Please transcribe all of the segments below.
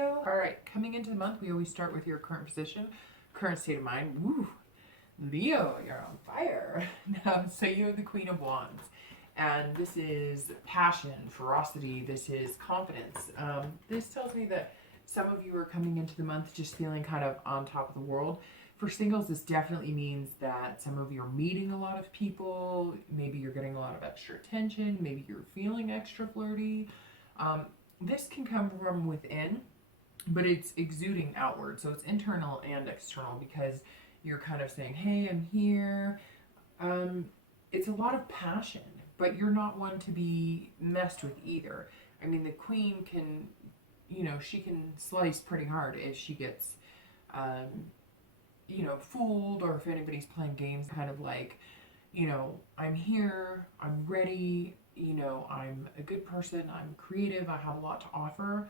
Leo. All right, coming into the month, we always start with your current position, current state of mind. Woo, Leo, you're on fire. Now, so you have the Queen of Wands, and this is passion, ferocity. This is confidence. This tells me that some of you are coming into the month just feeling kind of on top of the world. For singles, this definitely means that some of you are meeting a lot of people. Maybe you're getting a lot of extra attention. Maybe you're feeling extra flirty. This can come from within, but it's exuding outward. So it's internal and external because you're kind of saying, hey, I'm here. It's a lot of passion, but you're not one to be messed with either. I mean, the queen can, she can slice pretty hard if she gets, fooled, or if anybody's playing games kind of like, I'm here, I'm ready, I'm a good person, I'm creative, I have a lot to offer,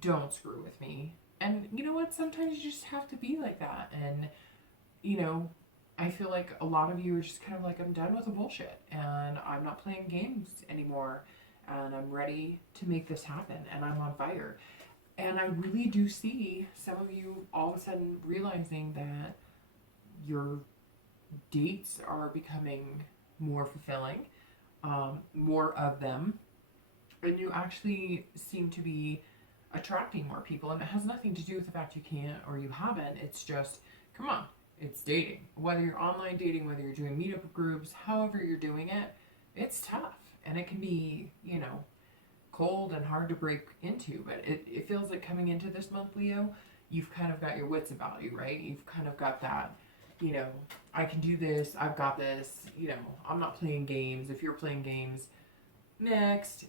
don't screw with me. And you know what? Sometimes you just have to be like that. And, I feel like a lot of you are just kind of like, I'm done with the bullshit and I'm not playing games anymore and I'm ready to make this happen and I'm on fire. And I really do see some of you all of a sudden realizing that your dates are becoming more fulfilling, more of them, and you actually seem to be attracting more people. And it has nothing to do with the fact you can't or you haven't. It's just, come on, it's dating. Whether you're online dating, whether you're doing meetup groups, however you're doing it, it's tough. And it can be, cold and hard to break into. But it feels like coming into this month, Leo, you've kind of got your wits about you, right? You've kind of got that, I can do this, I've got this, I'm not playing games. If you're playing games, next.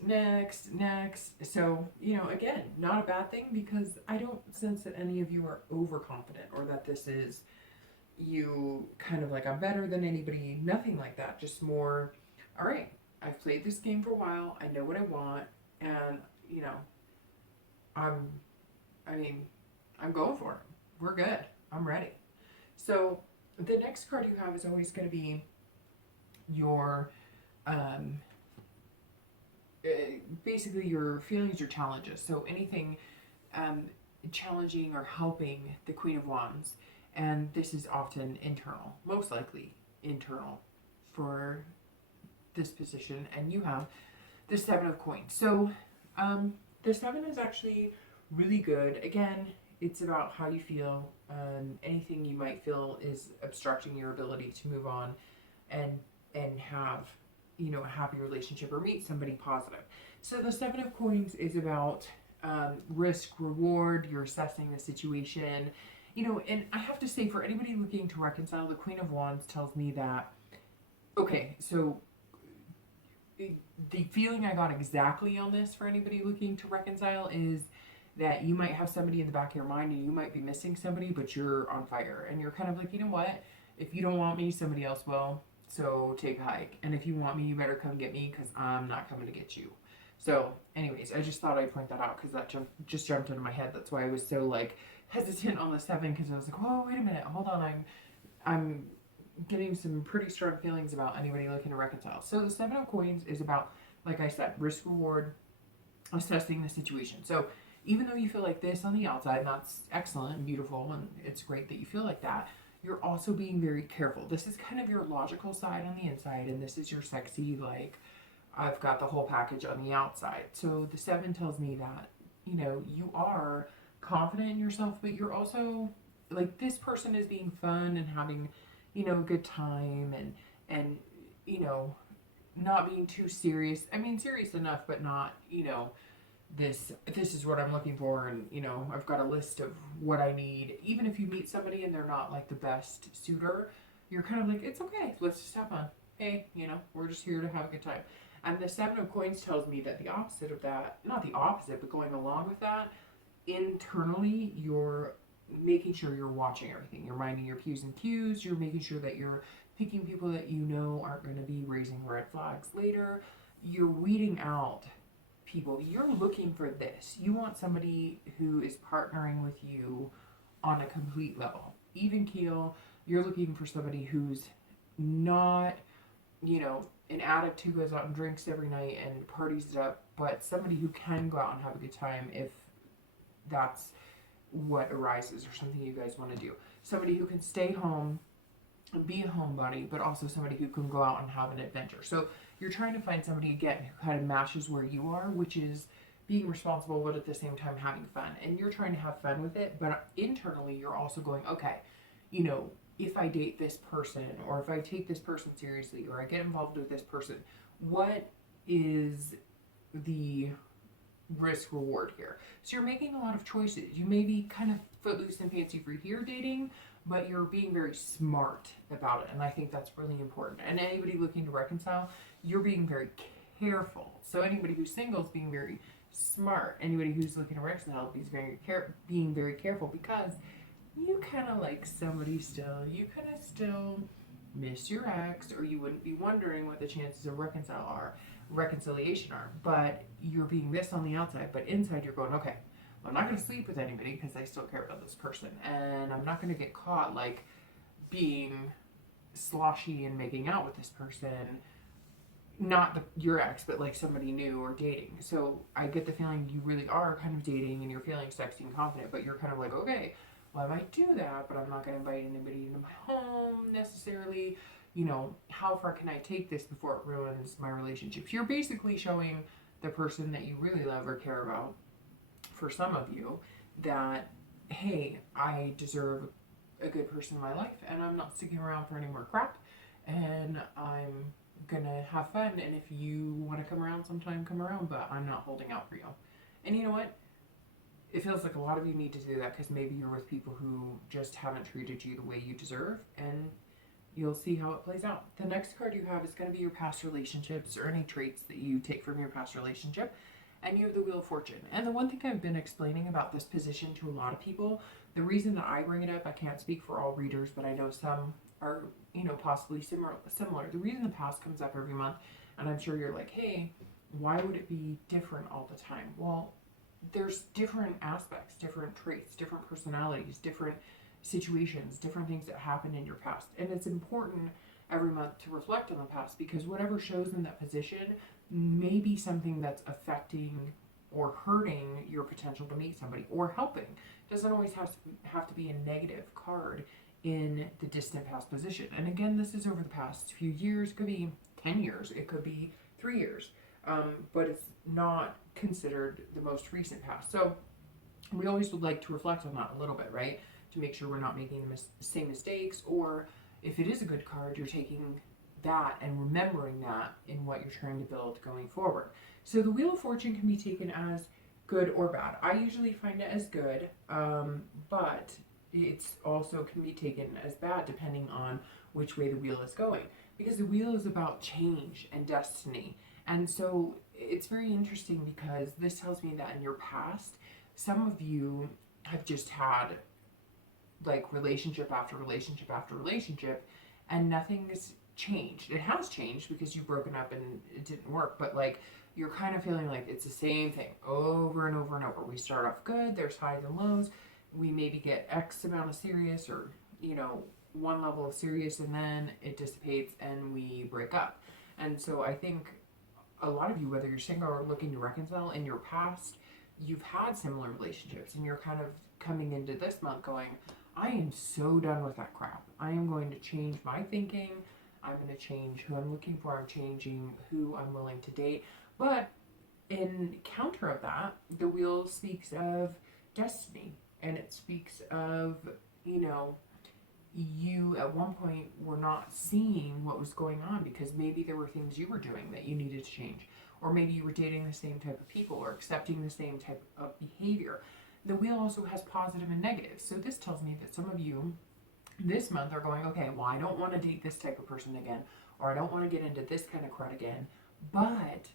So, again, not a bad thing, because I don't sense that any of you are overconfident or that this is you kind of like, I'm better than anybody. Nothing like that. Just more, all right, I've played this game for a while, I know what I want, and, I'm going for it. We're good. I'm ready. So the next card you have is always going to be your, basically your feelings, your challenges. So anything challenging or helping the Queen of Wands. And this is often internal, most likely internal for this position. And you have the Seven of Coins. So the Seven is actually really good. Again, it's about how you feel. Anything you might feel is obstructing your ability to move on and have, a happy relationship or meet somebody positive. So the Seven of Coins is about risk, reward. You're assessing the situation. And I have to say, for anybody looking to reconcile, the Queen of Wands tells me that, okay, so the feeling I got exactly on this for anybody looking to reconcile is that you might have somebody in the back of your mind and you might be missing somebody, but you're on fire. And you're kind of like, you know what? If you don't want me, somebody else will. So take a hike. And if you want me, you better come get me, because I'm not coming to get you. So anyways, I just thought I'd point that out because that just jumped into my head. That's why I was so hesitant on the Seven, because I was like, oh, wait a minute, hold on. I'm getting some pretty strong feelings about anybody looking to reconcile. So the Seven of Coins is about, like I said, risk, reward, assessing the situation. So even though you feel like this on the outside, and that's excellent and beautiful, and it's great that you feel like that, you're also being very careful. This is kind of your logical side on the inside, and this is your sexy, I've got the whole package on the outside. So the Seven tells me that, you are confident in yourself, but you're also, this person is being fun and having, a good time, and not being too serious. I mean, serious enough, but not, this is what I'm looking for, and I've got a list of what I need. Even if you meet somebody and they're not the best suitor, you're kind of like, it's okay, let's just have fun. Hey, we're just here to have a good time. And the Seven of Coins tells me that the opposite of that, not the opposite, but going along with that, internally you're making sure you're watching everything. You're minding your P's and Q's. You're making sure that you're picking people that aren't going to be raising red flags later. You're weeding out people. You're looking for this. You want somebody who is partnering with you on a complete level. Even keel. You're looking for somebody who's not, an addict who goes out and drinks every night and parties it up, but somebody who can go out and have a good time if that's what arises, or something you guys want to do. Somebody who can stay home and be a homebody, but also somebody who can go out and have an adventure. So you're trying to find somebody, again, who kind of matches where you are, which is being responsible, but at the same time having fun. And you're trying to have fun with it, but internally you're also going, okay, you know, if I date this person, or if I take this person seriously, or I get involved with this person, what is the risk reward here? So you're making a lot of choices. You may be kind of footloose and fancy free here dating, but you're being very smart about it. And I think that's really important. And anybody looking to reconcile, you're being very careful. So anybody who's single is being very smart. Anybody who's looking to reconcile is being very careful, because you kind of like somebody still. You kind of still miss your ex, or you wouldn't be wondering what the chances of reconciliation are. But you're being this on the outside, but inside you're going, okay, I'm not going to sleep with anybody because I still care about this person, and I'm not going to get caught like being sloshy and making out with this person, not your ex, but like somebody new or dating. So I get the feeling you really are kind of dating and you're feeling sexy and confident, but you're kind of like, okay, well, I might do that, but I'm not going to invite anybody into my home necessarily. You know, how far can I take this before it ruins my relationships? You're basically showing the person that you really love or care about, for some of you, that, hey, I deserve a good person in my life, and I'm not sticking around for any more crap, and I'm gonna have fun, and if you want to come around sometime, come around, but I'm not holding out for you. And you know what? It feels like a lot of you need to do that, because maybe you're with people who just haven't treated you the way you deserve, and you'll see how it plays out. The next card you have is going to be your past relationships, or any traits that you take from your past relationship. And you have the Wheel of Fortune. And the one thing I've been explaining about this position to a lot of people, the reason that I bring it up, I can't speak for all readers, but I know some are, you know, possibly similar. The reason the past comes up every month, and I'm sure you're like, hey, why would it be different all the time? Well, there's different aspects, different traits, different personalities, different situations, different things that happen in your past. And it's important every month to reflect on the past, because whatever shows in that position may be something that's affecting or hurting your potential to meet somebody, or helping. It doesn't always have to be a negative card in the distant past position. And again, this is over the past few years. It could be 10 years. It could be 3 years. But it's not considered the most recent past. So we always would like to reflect on that a little bit, right? To make sure we're not making the same mistakes, or if it is a good card, you're taking that and remembering that in what you're trying to build going forward. So the Wheel of Fortune can be taken as good or bad. I usually find it as good, but it's also can be taken as bad depending on which way the wheel is going, because the wheel is about change and destiny. And so it's very interesting, because this tells me that in your past, some of you have just had like relationship after relationship after relationship, and nothing has changed. It has changed because you've broken up and it didn't work, but like you're kind of feeling like it's the same thing over and over and over. We start off good, there's highs and lows, we maybe get X amount of serious, or you know, one level of serious, and then it dissipates and we break up. And so I think a lot of you, whether you're single or looking to reconcile, in your past you've had similar relationships, and you're kind of coming into this month going, I am so done with that crap. I am going to change my thinking. I'm going to change who I'm looking for. I'm changing who I'm willing to date. But in counter of that, the wheel speaks of destiny, and it speaks of, you know, you at one point were not seeing what was going on, because maybe there were things you were doing that you needed to change, or maybe you were dating the same type of people or accepting the same type of behavior. The wheel also has positive and negative. So this tells me that some of you this month are going, okay, well, I don't want to date this type of person again, or I don't want to get into this kind of crud again, but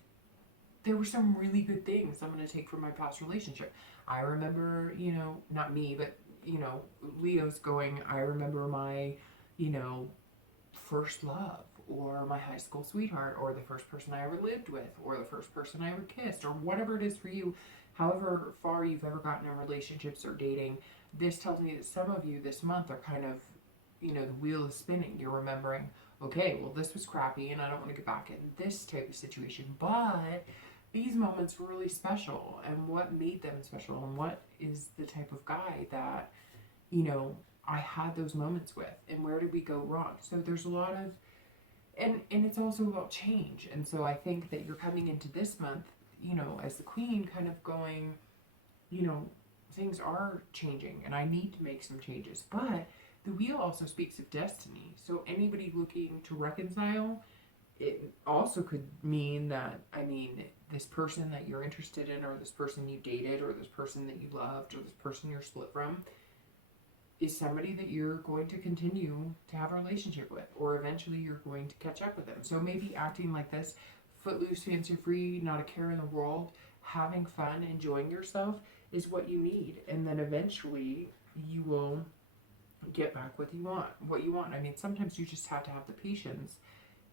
there were some really good things I'm going to take from my past relationship. I remember, you know, not me, but, you know, Leo's going, I remember my, you know, first love, or my high school sweetheart, or the first person I ever lived with, or the first person I ever kissed, or whatever it is for you. However far you've ever gotten in relationships or dating, this tells me that some of you this month are kind of, you know, the wheel is spinning. You're remembering, okay, well, this was crappy and I don't want to get back in this type of situation, but these moments were really special, and what made them special, and what is the type of guy that, you know, I had those moments with, and where did we go wrong? So there's a lot of, and it's also about change. And so I think that you're coming into this month, you know, as the queen, kind of going, you know, things are changing and I need to make some changes. But the wheel also speaks of destiny. So anybody looking to reconcile, it also could mean that, I mean, this person that you're interested in, or this person you dated, or this person that you loved, or this person you're split from, is somebody that you're going to continue to have a relationship with, or eventually you're going to catch up with them. So maybe acting like this, footloose, fancy free, not a care in the world, having fun, enjoying yourself is what you need. And then eventually you will get back what you want. I mean, sometimes you just have to have the patience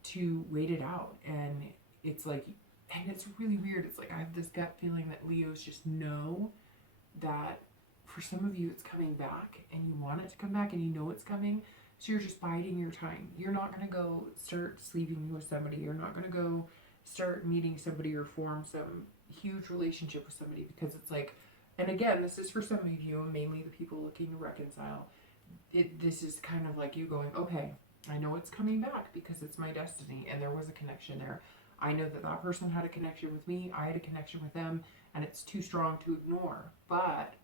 to wait it out. And it's like, and it's really weird. It's like I have this gut feeling that Leos just know that for some of you it's coming back, and you want it to come back, and you know it's coming. So you're just biding your time. You're not going to go start sleeping with somebody. You're not going to go start meeting somebody or form some huge relationship with somebody, because it's like, and again, this is for some of you, mainly the people looking to reconcile. This is kind of like you going, okay, I know it's coming back because it's my destiny, and there was a connection there. I know that that person had a connection with me. I had a connection with them, and it's too strong to ignore. But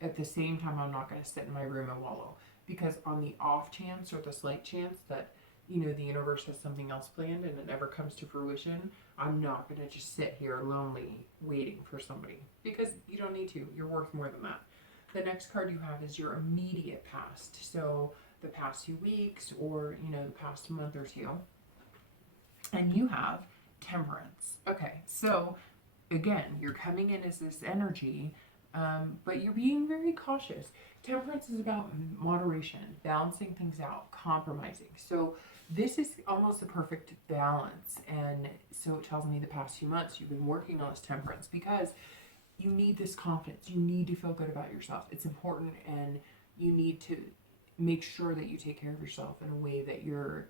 at the same time, I'm not going to sit in my room and wallow, because on the off chance or the slight chance that, you know, the universe has something else planned and it never comes to fruition, I'm not going to just sit here lonely waiting for somebody, because you don't need to. You're worth more than that. The next card you have is your immediate past. So the past few weeks, or, you know, the past month or two. And you have Temperance. Okay, so again, you're coming in as this energy, but you're being very cautious. Temperance is about moderation, balancing things out, compromising. So this is almost the perfect balance. And so it tells me the past few months you've been working on this temperance, because you need this confidence. You need to feel good about yourself. It's important, and you need to make sure that you take care of yourself in a way that you're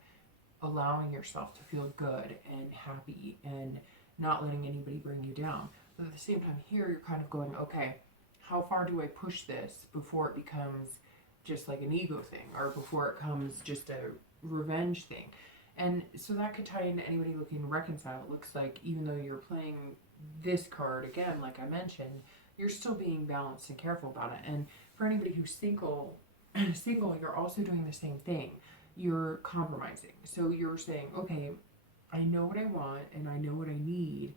allowing yourself to feel good and happy, and not letting anybody bring you down. But at the same time here, you're kind of going, okay, how far do I push this before it becomes just like an ego thing, or before it comes just a revenge thing? And so that could tie into anybody looking to reconcile. It looks like even though you're playing this card, again, like I mentioned, you're still being balanced and careful about it. And for anybody who's single, you're also doing the same thing. You're compromising. So you're saying, okay, I know what I want and I know what I need,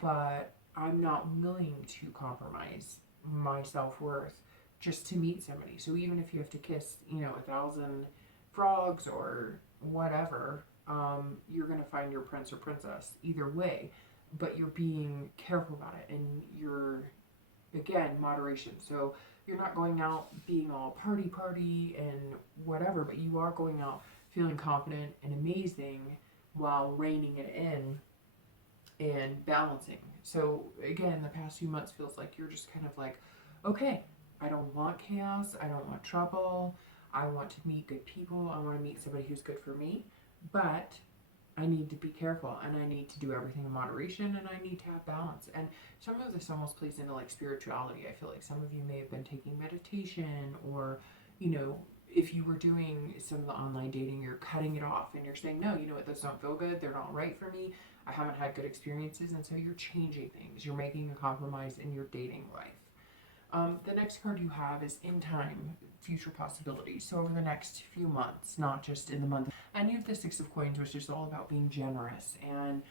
but I'm not willing to compromise my self-worth just to meet somebody. So even if you have to kiss, you know, 1,000 frogs or whatever, you're going to find your prince or princess either way, but you're being careful about it, and you're, again, moderation. So you're not going out being all party and whatever, but you are going out feeling confident and amazing while reining it in and balancing. So again, the past few months feels like you're just kind of like, okay, I don't want chaos. I don't want trouble. I want to meet good people. I want to meet somebody who's good for me, but I need to be careful, and I need to do everything in moderation, and I need to have balance. And some of this almost plays into like spirituality. I feel like some of you may have been taking meditation, or, you know, if you were doing some of the online dating, you're cutting it off and you're saying, no, you know what, those don't feel good. They're not right for me. I haven't had good experiences. And so you're changing things. You're making a compromise in your dating life. The next card you have is In Time, Future Possibilities. So over the next few months, not just in the month. And you have the Six of Coins, which is all about being generous and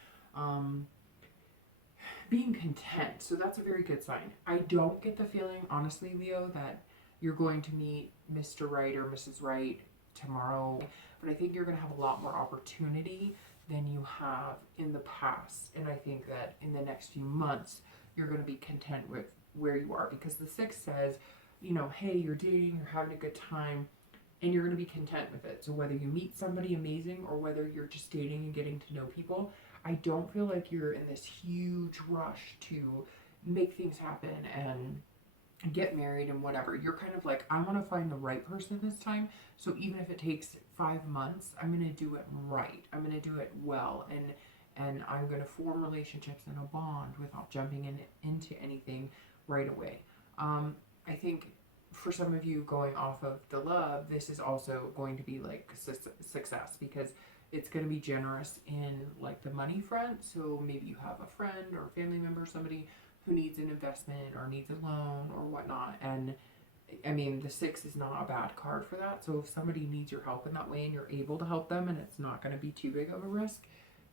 being content. So that's a very good sign. I don't get the feeling, honestly, Leo, that you're going to meet Mr. Right or Mrs. Right tomorrow, but I think you're going to have a lot more opportunity than you have in the past. And I think that in the next few months, you're going to be content with where you are, because the Six says, you know, hey, you're dating, you're having a good time, and you're going to be content with it. So whether you meet somebody amazing or whether you're just dating and getting to know people, I don't feel like you're in this huge rush to make things happen and get married and whatever. You're kind of like, I want to find the right person this time. So even if it takes 5 months, I'm going to do it right. I'm going to do it well. And I'm going to form relationships and a bond without jumping into anything right away. I think for some of you going off of the love, this is also going to be like success, because it's going to be generous in like the money front. So maybe you have a friend or a family member, somebody who needs an investment or needs a loan or whatnot. And I mean, the 6 is not a bad card for that. So if somebody needs your help in that way and you're able to help them and it's not going to be too big of a risk,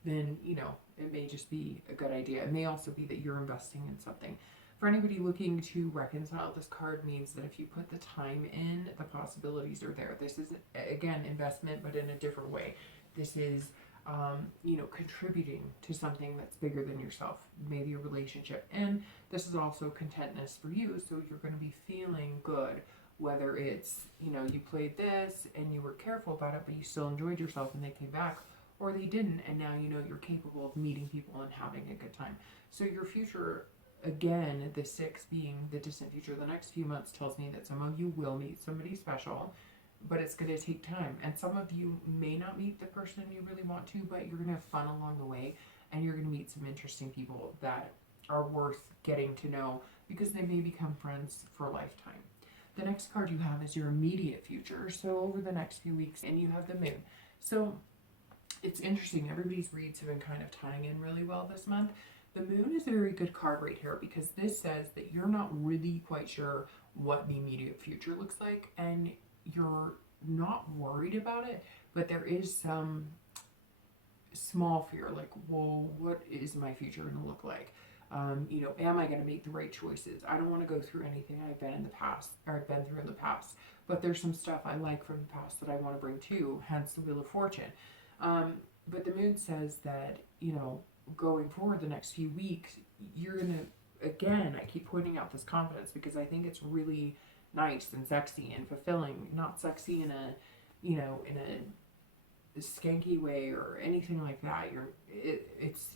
then, you know, it may just be a good idea. It may also be that you're investing in something. For anybody looking to reconcile, this card means that if you put the time in, the possibilities are there. This is, again, investment, but in a different way. This is, you know, contributing to something that's bigger than yourself, maybe a relationship. And this is also contentness for you. So you're going to be feeling good, whether it's, you know, you played this and you were careful about it, but you still enjoyed yourself and they came back, or they didn't. And now, you know, you're capable of meeting people and having a good time. So your future, again, the 6 being the distant future, the next few months tells me that some of you will meet somebody special, but it's going to take time. And some of you may not meet the person you really want to, but you're going to have fun along the way, and you're going to meet some interesting people that are worth getting to know, because they may become friends for a lifetime. The next card you have is your immediate future, so over the next few weeks, and you have the moon. So it's interesting, everybody's reads have been kind of tying in really well this month. The moon is a very good card right here, because this says that you're not really quite sure what the immediate future looks like, and you're not worried about it, but there is some small fear, like, well, what is my future going to look like? You know, am I going to make the right choices? I don't want to go through anything I've been in the past, or I've been through in the past, but there's some stuff I like from the past that I want to bring too, hence the Wheel of Fortune. But the moon says that, you know, going forward the next few weeks, you're going to, again, I keep pointing out this confidence, because I think it's really nice and sexy and fulfilling. Not sexy in a, you know, in a skanky way or anything like that. It's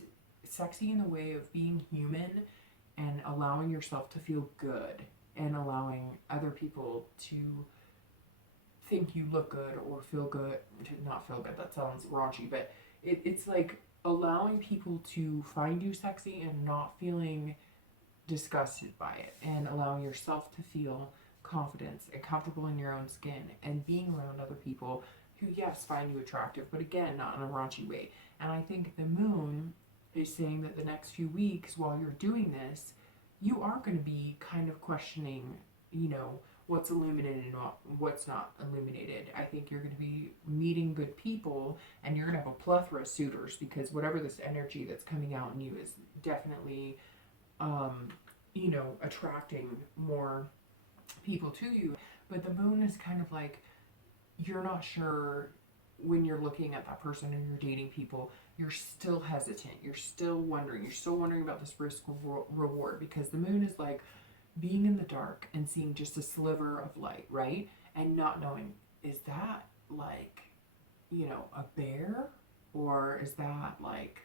sexy in the way of being human and allowing yourself to feel good and allowing other people to think you look good or feel good. Not feel good, that sounds raunchy, but it's like allowing people to find you sexy and not feeling disgusted by it, and allowing yourself to feel confidence and comfortable in your own skin, and being around other people who, yes, find you attractive, but again, not in a raunchy way. And I think the moon is saying that the next few weeks while you're doing this, you are going to be kind of questioning, you know, what's illuminated and what's not illuminated. I think you're going to be meeting good people, and you're going to have a plethora of suitors, because whatever this energy that's coming out in you is definitely, you know, attracting more people to you. But the moon is kind of like, you're not sure when you're looking at that person and you're dating people, you're still hesitant, you're still wondering about this risk reward, because the moon is like being in the dark and seeing just a sliver of light, right? And not knowing, is that like, you know, a bear, or is that like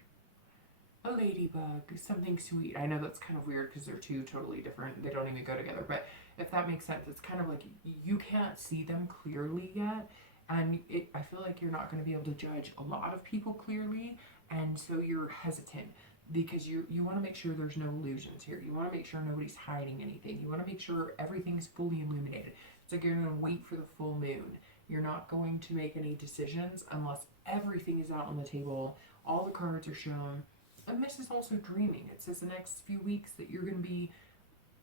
a ladybug, something sweet? I know that's kind of weird because they're two totally different, they don't even go together, but if that makes sense, it's kind of like you can't see them clearly yet, and I feel like you're not going to be able to judge a lot of people clearly, and so you're hesitant, because you want to make sure there's no illusions here. You want to make sure nobody's hiding anything. You want to make sure everything's fully illuminated. It's like you're going to wait for the full moon. You're not going to make any decisions unless everything is out on the table, all the cards are shown. And this is also dreaming. It says the next few weeks that you're going to be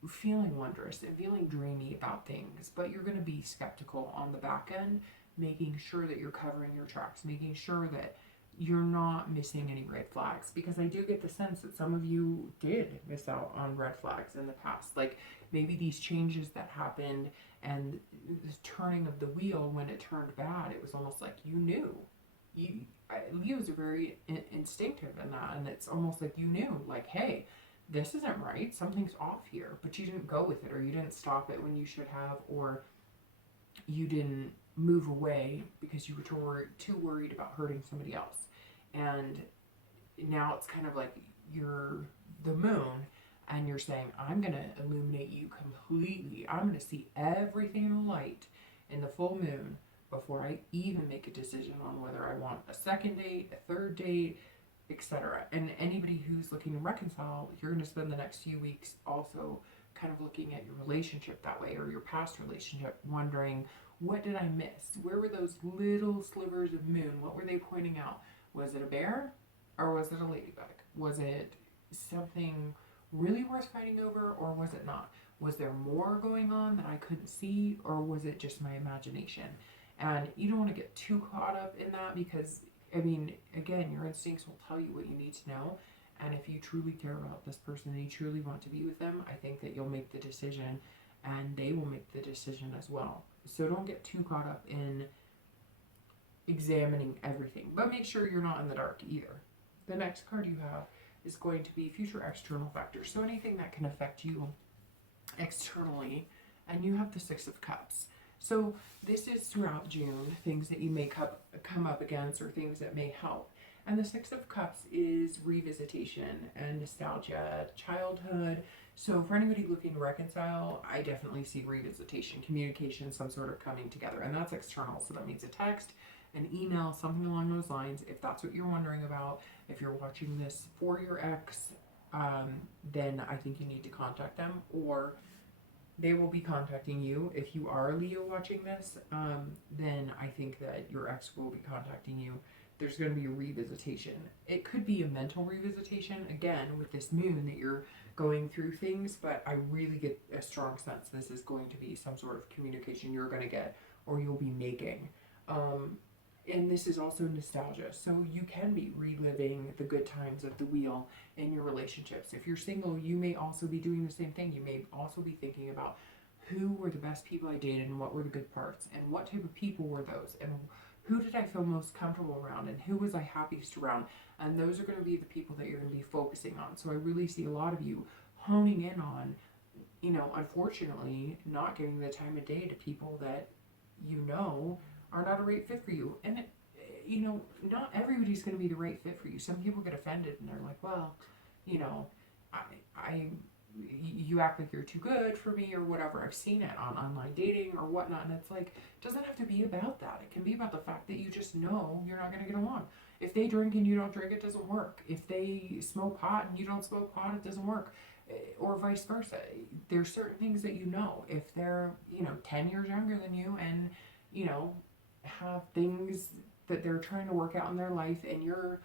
feeling wondrous and feeling dreamy about things, but you're going to be skeptical on the back end, making sure that you're covering your tracks, making sure that you're not missing any red flags, because I do get the sense that some of you did miss out on red flags in the past. Like maybe these changes that happened and the turning of the wheel, when it turned bad, it was almost like you knew. Leos are very instinctive in that, and it's almost like you knew, like, hey, this isn't right, something's off here, but you didn't go with it, or you didn't stop it when you should have, or you didn't move away because you were too worried about hurting somebody else. And now it's kind of like you're the moon, and you're saying, I'm going to illuminate you completely. I'm going to see everything in the light in the full moon before I even make a decision on whether I want a second date, a third date, etc. And anybody who's looking to reconcile, you're going to spend the next few weeks also kind of looking at your relationship that way, or your past relationship, wondering, what did I miss? Where were those little slivers of moon? What were they pointing out? Was it a bear or was it a ladybug? Was it something really worth fighting over, or was it not? Was there more going on that I couldn't see, or was it just my imagination? And you don't want to get too caught up in that, because, I mean, again, your instincts will tell you what you need to know. And if you truly care about this person and you truly want to be with them, I think that you'll make the decision, and they will make the decision as well. So don't get too caught up in examining everything, but make sure you're not in the dark either. The next card you have is going to be future external factors. So anything that can affect you externally, and you have the Six of Cups. So this is throughout June, things that you may come up against, or things that may help. And the Six of Cups is revisitation and nostalgia, childhood. So for anybody looking to reconcile, I definitely see revisitation, communication, some sort of coming together. And that's external. So that means a text, an email, something along those lines. If that's what you're wondering about, if you're watching this for your ex, then I think you need to contact them, or they will be contacting you. If you are Leo watching this, then I think that your ex will be contacting you. There's going to be a revisitation. It could be a mental revisitation, again, with this moon, that you're going through things, but I really get a strong sense this is going to be some sort of communication you're going to get, or you'll be making. And this is also nostalgia. So you can be reliving the good times of the wheel in your relationships. If you're single, you may also be doing the same thing. You may also be thinking about, who were the best people I dated, and what were the good parts, and what type of people were those, and who did I feel most comfortable around, and who was I happiest around. And those are going to be the people that you're going to be focusing on. So I really see a lot of you honing in on, unfortunately, not giving the time of day to people that are not a right fit for you. And not everybody's going to be the right fit for you. Some people get offended and they're like, well, you act like you're too good for me, or whatever. I've seen it on online dating or whatnot, and it's like, it doesn't have to be about that. It can be about the fact that you just know you're not going to get along. If they drink and you don't drink, it doesn't work. If they smoke pot and you don't smoke pot, it doesn't work. Or vice versa. There's certain things that if they're 10 years younger than you, and have things that they're trying to work out in their life, and you're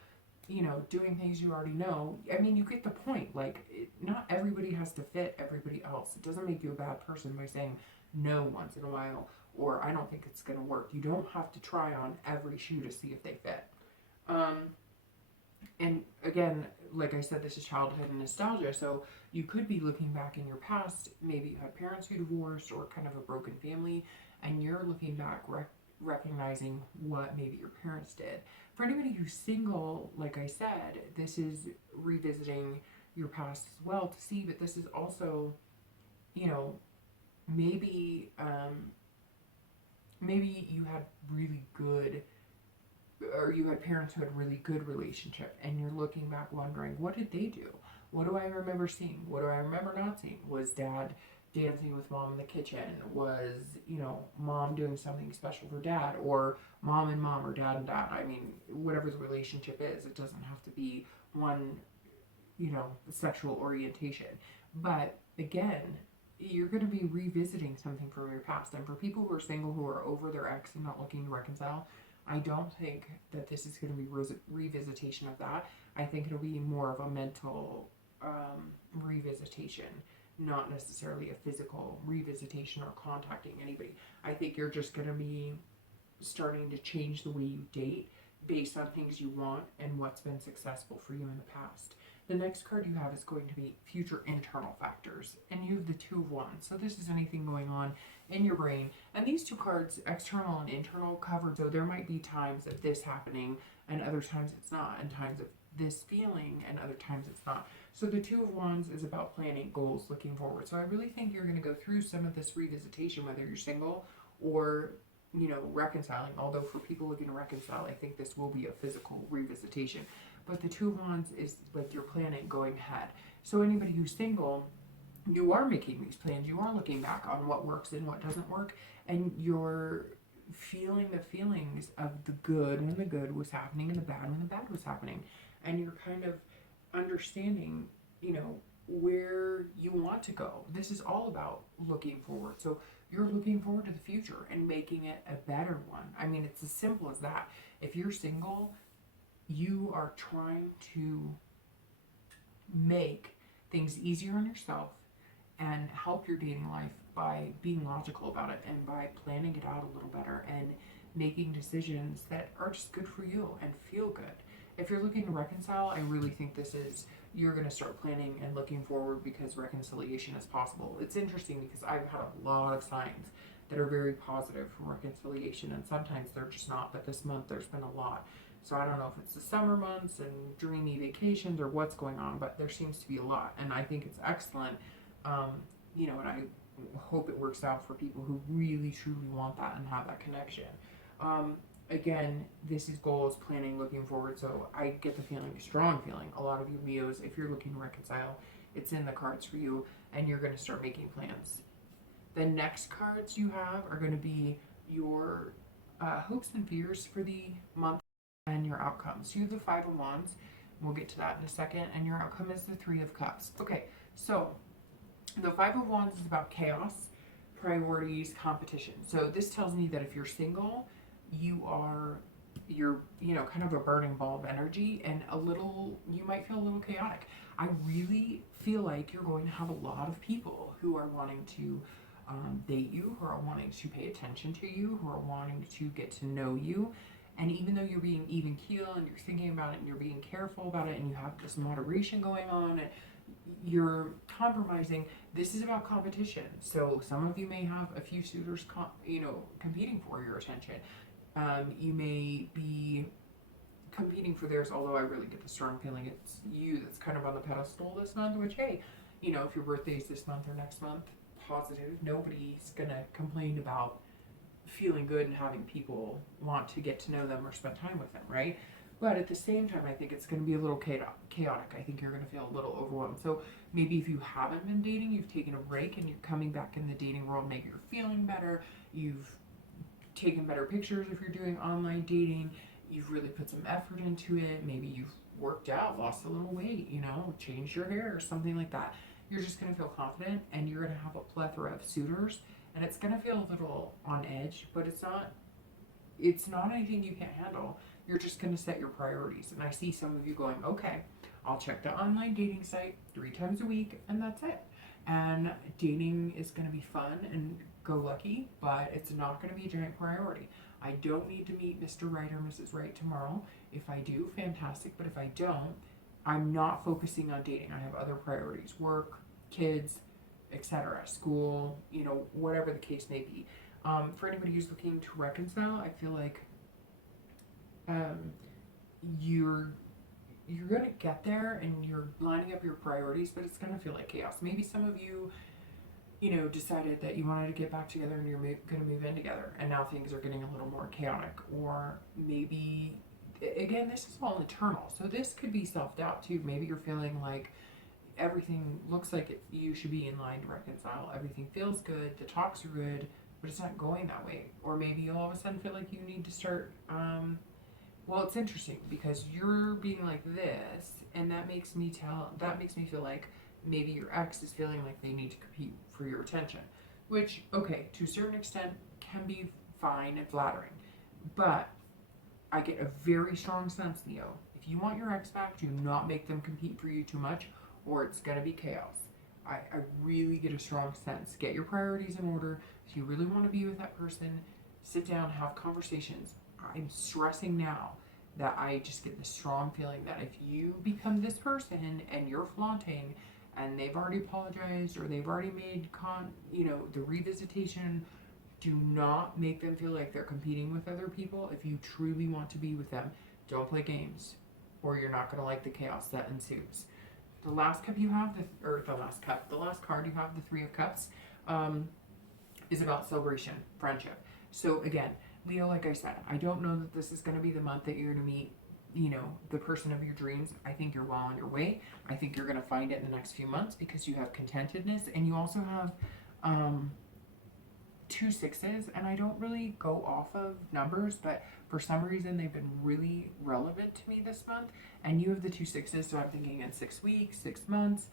doing things you already know. I mean, you get the point. Like, not everybody has to fit everybody else. It doesn't make you a bad person by saying no once in a while, or I don't think it's going to work. You don't have to try on every shoe to see if they fit. And again, like I said, this is childhood and nostalgia. So you could be looking back in your past. Maybe you had parents who divorced, or kind of a broken family, and you're looking back, recognizing what maybe your parents did. For anybody who's single, like I said, this is revisiting your past as well to see, but this is also, maybe you had really good, or you had parents who had really good relationship, and you're looking back wondering, what did they do? What do I remember seeing? What do I remember not seeing? Was dad dancing with mom in the kitchen? Was, mom doing something special for dad, or mom and mom, or dad and dad? I mean, whatever the relationship is, it doesn't have to be one, sexual orientation. But again, you're going to be revisiting something from your past. And for people who are single, who are over their ex and not looking to reconcile, I don't think that this is going to be revisitation of that. I think it'll be more of a mental revisitation, not necessarily a physical revisitation or contacting anybody. I think you're just going to be starting to change the way you date based on things you want and what's been successful for you in the past. The next card you have is going to be future internal factors, and you have the Two of Wands. So this is anything going on in your brain. And these two cards, external and internal, cover. So there might be times of this happening and other times it's not, and times of this feeling and other times it's not. So the Two of Wands is about planning goals, looking forward. So I really think you're going to go through some of this revisitation, whether you're single or reconciling. Although for people looking to reconcile, I think this will be a physical revisitation. But the Two of Wands is like you're planning going ahead. So anybody who's single, you are making these plans. You are looking back on what works and what doesn't work. And you're feeling the feelings of the good when the good was happening and the bad when the bad was happening. And you're kind of understanding, where you want to go. This is all about looking forward. So you're looking forward to the future and making it a better one. I mean, it's as simple as that. If you're single, you are trying to make things easier on yourself and help your dating life by being logical about it and by planning it out a little better and making decisions that are just good for you and feel good. If you're looking to reconcile, I really think this is, you're going to start planning and looking forward because reconciliation is possible. It's interesting because I've had a lot of signs that are very positive for reconciliation, and sometimes they're just not, but this month there's been a lot. So I don't know if it's the summer months and dreamy vacations or what's going on, but there seems to be a lot, and I think it's excellent. And I hope it works out for people who really truly want that and have that connection. Again, this is goals, planning, looking forward. So I get the feeling, strong feeling, a lot of you Leos, if you're looking to reconcile, it's in the cards for you and you're going to start making plans. The next cards you have are going to be your hopes and fears for the month and your outcomes. So you have the Five of Wands. We'll get to that in a second. And your outcome is the Three of Cups. Okay, so the Five of Wands is about chaos, priorities, competition. So this tells me that if you're single, you're kind of a burning ball of energy and you might feel a little chaotic. I really feel like you're going to have a lot of people who are wanting to date you, who are wanting to pay attention to you, who are wanting to get to know you. And even though you're being even keel and you're thinking about it and you're being careful about it and you have this moderation going on and you're compromising, this is about competition. So some of you may have a few suitors competing for your attention. You may be competing for theirs, although I really get the strong feeling it's you that's kind of on the pedestal this month, which, hey, if your birthday's this month or next month, positive. Nobody's going to complain about feeling good and having people want to get to know them or spend time with them, right? But at the same time, I think it's going to be a little chaotic. I think you're going to feel a little overwhelmed. So maybe if you haven't been dating, you've taken a break and you're coming back in the dating world, maybe you're feeling better. You've taken better pictures if you're doing online dating. You've really put some effort into it. Maybe you've worked out, lost a little weight, changed your hair or something like that. You're just going to feel confident and you're going to have a plethora of suitors and it's going to feel a little on edge, but it's not anything you can't handle. You're just going to set your priorities. And I see some of you going, okay, I'll check the online dating site 3 times a week and that's it. And dating is going to be fun and go lucky, but it's not going to be a giant priority. I don't need to meet Mr. Right or Mrs. Right tomorrow. If I do, fantastic. But if I don't, I'm not focusing on dating. I have other priorities, work, kids, etc., school, whatever the case may be. For anybody who's looking to reconcile, I feel like you're going to get there and you're lining up your priorities, but it's going to feel like chaos. Maybe some of you, decided that you wanted to get back together and you're going to move in together and now things are getting a little more chaotic. Or maybe, again, this is all internal. So this could be self-doubt too. Maybe you're feeling like everything looks like you should be in line to reconcile. Everything feels good. The talks are good, but it's not going that way. Or maybe you'll all of a sudden feel like you need to start, well, it's interesting because you're being like this and that makes me feel like maybe your ex is feeling like they need to compete for your attention, which, okay, to a certain extent can be fine and flattering. But I get a very strong sense, Leo, if you want your ex back, do not make them compete for you too much or it's going to be chaos. I really get a strong sense. Get your priorities in order. If you really want to be with that person, sit down, have conversations. I'm stressing now that I just get the strong feeling that if you become this person and you're flaunting and they've already apologized or they've already made the revisitation, do not make them feel like they're competing with other people. If you truly want to be with them, don't play games or you're not going to like the chaos that ensues. The last card you have, the last card you have, the Three of Cups, is about celebration, friendship. So again, Leo, like I said, I don't know that this is going to be the month that you're going to meet, the person of your dreams. I think you're well on your way. I think you're going to find it in the next few months because you have contentedness and you also have 2 6s. And I don't really go off of numbers, but for some reason they've been really relevant to me this month. And you have the 2 6s, so I'm thinking in 6 weeks, 6 months.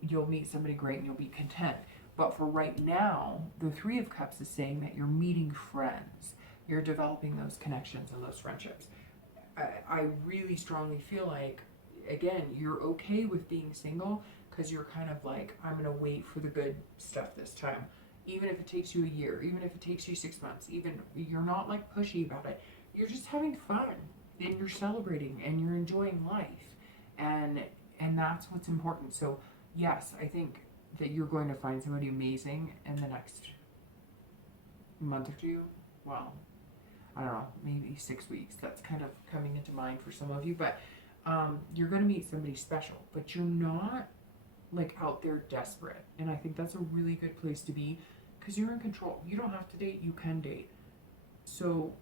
You'll meet somebody great and you'll be content. But for right now, the Three of Cups is saying that you're meeting friends. You're developing those connections and those friendships. I really strongly feel like, again, you're okay with being single because you're kind of like, I'm going to wait for the good stuff this time. Even if it takes you a year, even if it takes you 6 months, even you're not like pushy about it. You're just having fun and you're celebrating and you're enjoying life. And that's what's important. So yes, I think that you're going to find somebody amazing in the next month or two. Well, I don't know, maybe 6 weeks. That's kind of coming into mind for some of you. But you're going to meet somebody special, but you're not like out there desperate. And I think that's a really good place to be because you're in control. You don't have to date, you can date. So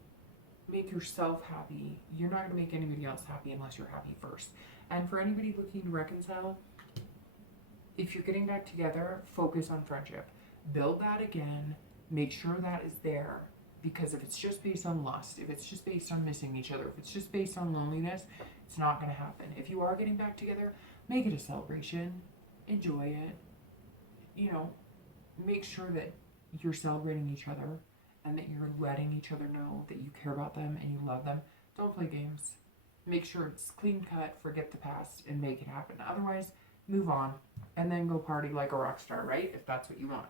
make yourself happy. You're not going to make anybody else happy unless you're happy first. And for anybody looking to reconcile, if you're getting back together, focus on friendship. Build that again. Make sure that is there. Because if it's just based on lust, if it's just based on missing each other, if it's just based on loneliness, it's not going to happen. If you are getting back together, make it a celebration. Enjoy it. You know, make sure that you're celebrating each other and that you're letting each other know that you care about them and you love them. Don't play games. Make sure it's clean cut, forget the past, and make it happen. Otherwise, move on and then go party like a rock star, right? If that's what you want.